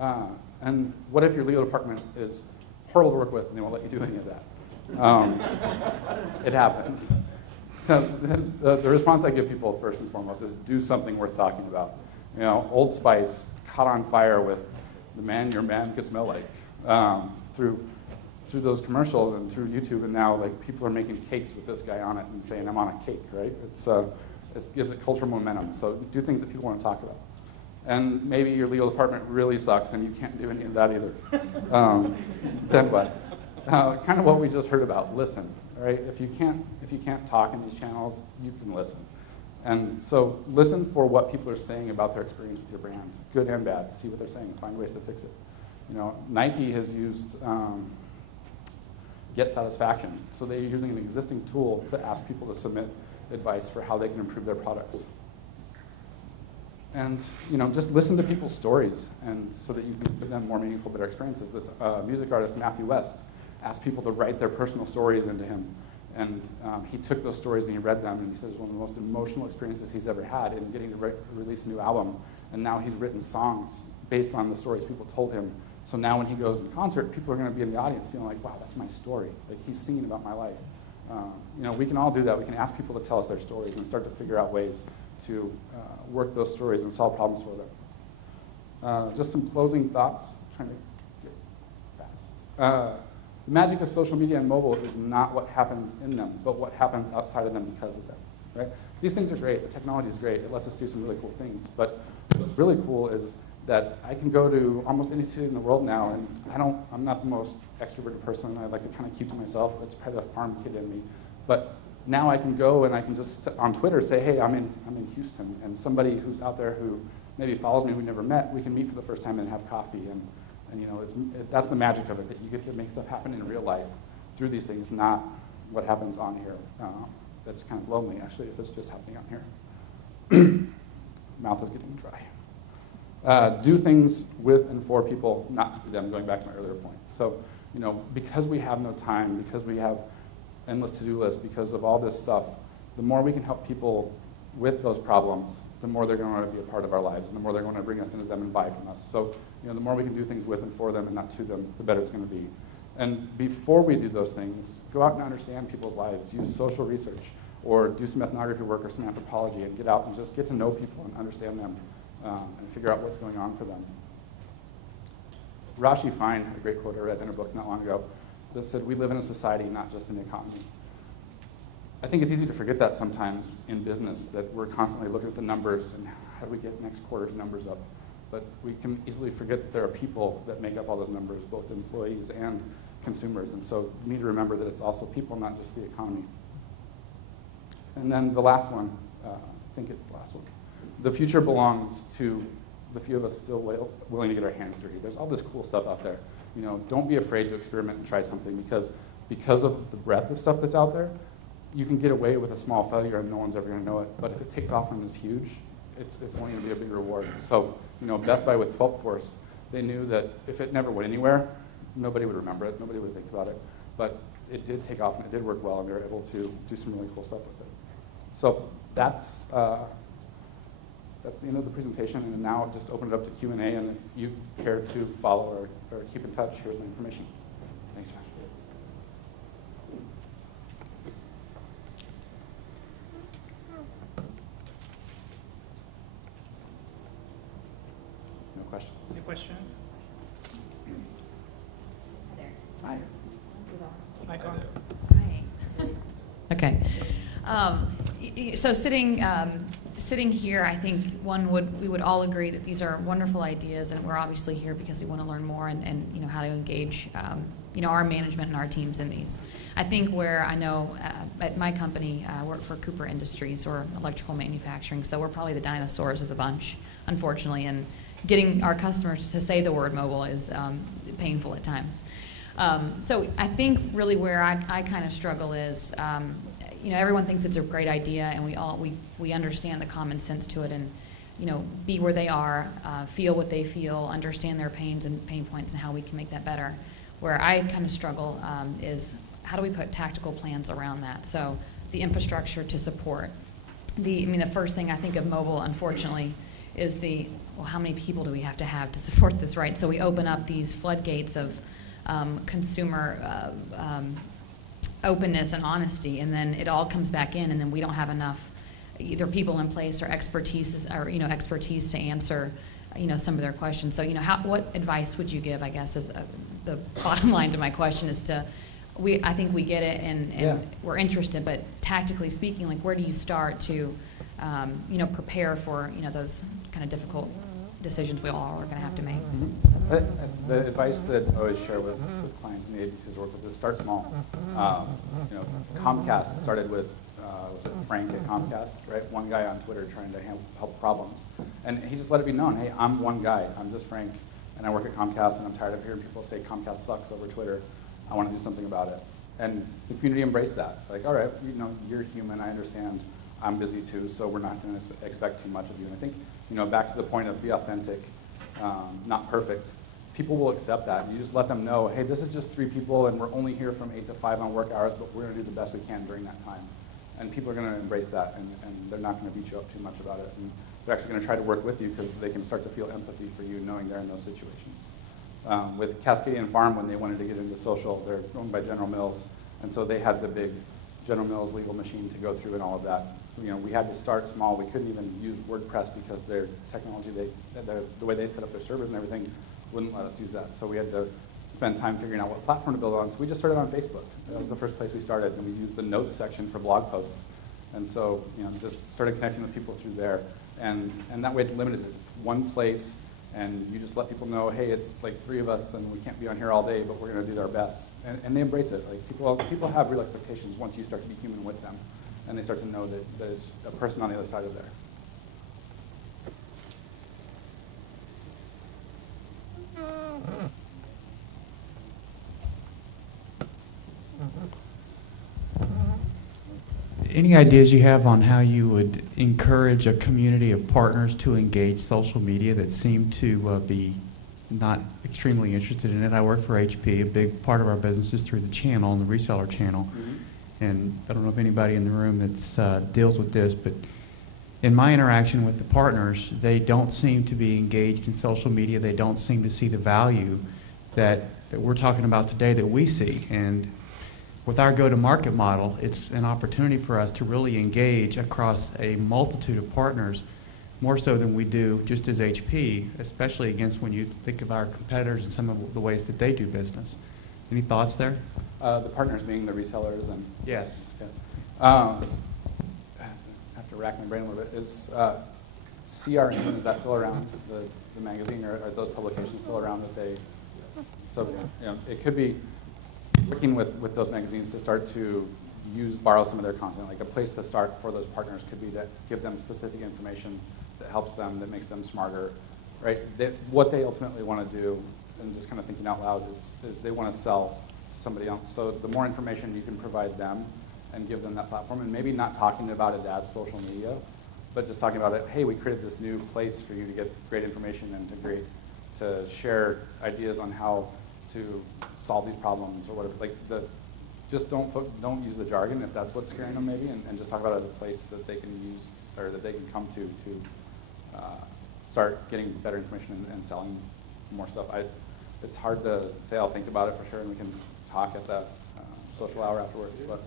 And what if your legal department is horrible to work with and they won't let you do any of that? It happens. So the response I give people first and foremost is do something worth talking about. You know, Old Spice caught on fire with the man your man could smell like through those commercials and through YouTube, and now like people are making cakes with this guy on it and saying I'm on a cake, right? It gives it cultural momentum. So do things that people want to talk about. And maybe your legal department really sucks and you can't do any of that either. Then what? Kind of what we just heard about. Listen, right? If you can't talk in these channels, you can listen. And so listen for what people are saying about their experience with your brand, good and bad. See what they're saying. Find ways to fix it. You know, Nike has used Get Satisfaction. So they're using an existing tool to ask people to submit advice for how they can improve their products. And you know, just listen to people's stories, and so that you can give them more meaningful, better experiences. This music artist, Matthew West, asked people to write their personal stories into him. And he took those stories and he read them, and he said it was one of the most emotional experiences he's ever had in getting to release a new album. And now he's written songs based on the stories people told him. So now when he goes in concert, people are going to be in the audience feeling like, wow, that's my story. Like he's singing about my life. You know, we can all do that. We can ask people to tell us their stories and start to figure out ways to work those stories and solve problems for them. Just some closing thoughts. Trying to get fast. The magic of social media and mobile is not what happens in them, but what happens outside of them because of them. Right? These things are great. The technology is great. It lets us do some really cool things. But what's really cool is that I can go to almost any city in the world now, and I'm not the most extroverted person. I like to kind of keep to myself. It's probably the farm kid in me. But now I can go and I can just on Twitter say, hey, I'm in Houston, and somebody who's out there who maybe follows me, we never met, we can meet for the first time and have coffee. And you know, that's the magic of it, that you get to make stuff happen in real life through these things, not what happens on here. That's kind of lonely, actually, if it's just happening on here. Mouth is getting dry. Do things with and for people, not to them, going back to my earlier point. So, you know, because we have no time, because we have endless to-do lists, because of all this stuff, the more we can help people with those problems, the more they're going to want to be a part of our lives, and the more they're going to bring us into them and buy from us. So, you know, the more we can do things with and for them and not to them, the better it's going to be. And before we do those things, go out and understand people's lives. Use social research, or do some ethnography work or some anthropology, and get out and just get to know people and understand them, and figure out what's going on for them. Rashi Fine had a great quote I read in her book not long ago that said, we live in a society, not just an economy. I think it's easy to forget that sometimes in business, that we're constantly looking at the numbers and how do we get next quarter's numbers up. But we can easily forget that there are people that make up all those numbers, both employees and consumers. And so we need to remember that it's also people, not just the economy. And then the last one, I think it's the last one. The future belongs to the few of us still willing to get our hands dirty. There's all this cool stuff out there. You know, don't be afraid to experiment and try something, because of the breadth of stuff that's out there, you can get away with a small failure and no one's ever going to know it. But if it takes off and is huge, it's only going to be a big reward. So, you know, Best Buy with 12th Force, they knew that if it never went anywhere, nobody would remember it, nobody would think about it. But it did take off and it did work well, and they were able to do some really cool stuff with it. So that's the end of the presentation, and now I'll just open it up to Q&A, and if you care to follow or keep in touch, here's my information. Thanks, Josh. No questions? Any questions? Hi. Mic on. Hi. Okay. So sitting here, I think we would all agree that these are wonderful ideas, and we're obviously here because we want to learn more and you know, how to engage you know, our management and our teams in these. I think where I know at my company, I work for Cooper Industries, or electrical manufacturing, so we're probably the dinosaurs of the bunch, unfortunately, and getting our customers to say the word mobile is painful at times. So I think really where I kind of struggle is, you know, everyone thinks it's a great idea, and we understand the common sense to it, and you know, be where they are, feel what they feel, understand their pains and pain points, and how we can make that better. Where I kind of struggle is how do we put tactical plans around that? So the infrastructure to support. I mean, the first thing I think of mobile, unfortunately, is well, how many people do we have to support this, right? So we open up these floodgates of consumer openness and honesty, and then it all comes back in, and then we don't have enough either people in place or expertise to answer some of their questions. So what advice would you give, I guess, is the bottom line to my question is I think we get it and we're interested, but tactically speaking, like where do you start to prepare for those kind of difficult decisions we all are going to have to make? Mm-hmm. The advice that I always share with clients in the agencies I work with is start small. Comcast started with was it Frank at Comcast, right? One guy on Twitter trying to help problems, and he just let it be known, hey, I'm one guy, I'm just Frank, and I work at Comcast, and I'm tired of hearing people say Comcast sucks over Twitter. I want to do something about it. And the community embraced that. Like, all right, you're human, I understand, I'm busy too, so we're not going to expect too much of you. And I think, back to the point of be authentic, not perfect, people will accept that. You just let them know, hey, this is just 3 people, and we're only here from 8 to 5 on work hours, but we're going to do the best we can during that time. And people are going to embrace that, and they're not going to beat you up too much about it. And they're actually going to try to work with you because they can start to feel empathy for you knowing they're in those situations. With Cascadian Farm, when they wanted to get into social, they're owned by General Mills, and so they had the big General Mills legal machine to go through and all of that. We had to start small. We couldn't even use WordPress because their technology, the way they set up their servers and everything, wouldn't let us use that. So we had to spend time figuring out what platform to build on. So we just started on Facebook. That was the first place we started, and we used the notes section for blog posts. And so, just started connecting with people through there. And that way it's limited. It's one place, and you just let people know, hey, it's like 3 of us, and we can't be on here all day, but we're going to do our best. And they embrace it. Like people have real expectations once you start to be human with them, and they start to know that it's a person on the other side of there. Any ideas you have on how you would encourage a community of partners to engage social media that seem to be not extremely interested in it? I work for HP. A big part of our business is through the channel and the reseller channel. Mm-hmm. And I don't know if anybody in the room that deals with this, but in my interaction with the partners, they don't seem to be engaged in social media. They don't seem to see the value that we're talking about today that we see. And with our go-to-market model, it's an opportunity for us to really engage across a multitude of partners, more so than we do just as HP, especially against when you think of our competitors and some of the ways that they do business. Any thoughts there? The partners being the resellers and... Yes. Okay. I have to rack my brain a little bit. Is CRM, is that still around, the magazine, or are those publications still around that they... So, it could be working with those magazines to start to borrow some of their content. Like a place to start for those partners could be to give them specific information that helps them, that makes them smarter, right? What they ultimately want to do, and just kind of thinking out loud, is they want to sell to somebody else. So the more information you can provide them and give them that platform, and maybe not talking about it as social media, but just talking about it, hey, we created this new place for you to get great information and to share ideas on how to solve these problems or whatever. Like just don't use the jargon if that's what's scaring them maybe, and just talk about it as a place that they can use or that they can come to start getting better information and selling more stuff. It's hard to say. I'll think about it for sure, and we can talk at that social hour afterwards. But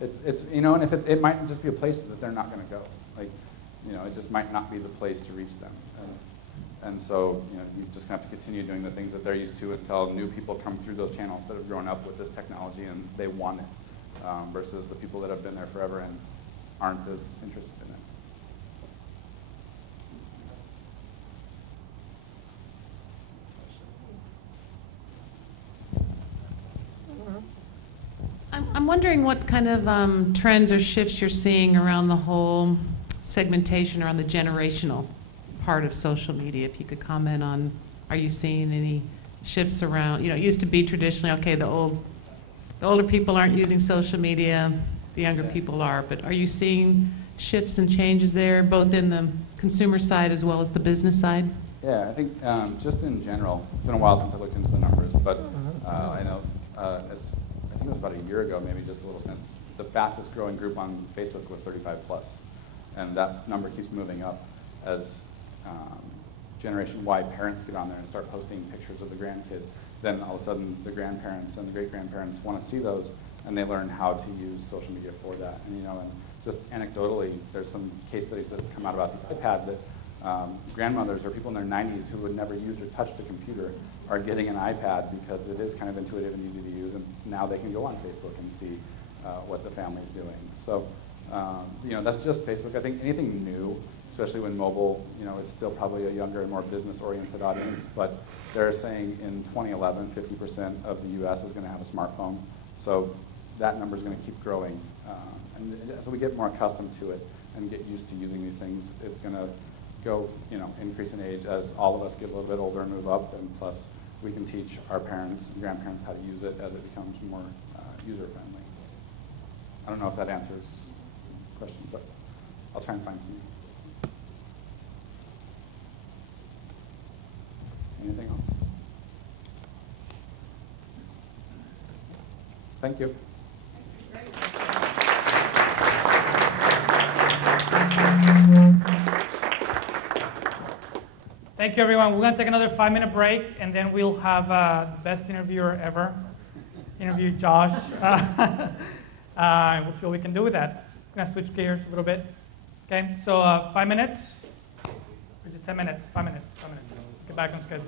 it's and if it might just be a place that they're not going to go. Like it just might not be the place to reach them. And so, you just have to continue doing the things that they're used to until new people come through those channels that have grown up with this technology and they want it, versus the people that have been there forever and aren't as interested in it. I'm wondering what kind of trends or shifts you're seeing around the whole segmentation, around the generational part of social media. If you could comment on, are you seeing any shifts around? It used to be traditionally, okay, the older people aren't using social media, the younger people are, but are you seeing shifts and changes there, both in the consumer side as well as the business side? Yeah, I think just in general, it's been a while since I looked into the numbers, but I know I think it was about a year ago, maybe just a little since, the fastest growing group on Facebook was 35 plus, and that number keeps moving up as Generation Y parents get on there and start posting pictures of the grandkids, then all of a sudden the grandparents and the great-grandparents want to see those, and they learn how to use social media for that. And, and just anecdotally, there's some case studies that have come out about the iPad that grandmothers or people in their 90s who would never used or touched a computer are getting an iPad because it is kind of intuitive and easy to use, and now they can go on Facebook and see what the family's doing. So, that's just Facebook. I think anything new, especially when mobile, it's still probably a younger and more business-oriented audience, but they're saying in 2011, 50% of the US is going to have a smartphone. So that number is going to keep growing. And as we get more accustomed to it and get used to using these things, it's going to go, increase in age as all of us get a little bit older and move up, and plus we can teach our parents and grandparents how to use it as it becomes more user-friendly. I don't know if that answers the question, but I'll try and find some. Anything else? Thank you. Thank you, everyone. We're going to take another 5-minute break, and then we'll have the best interviewer ever, interview Josh. We'll see what we can do with that. I'm going to switch gears a little bit. Okay, so 5 minutes. Or is it 10 minutes? 5 minutes. 5 minutes. Get back on schedule.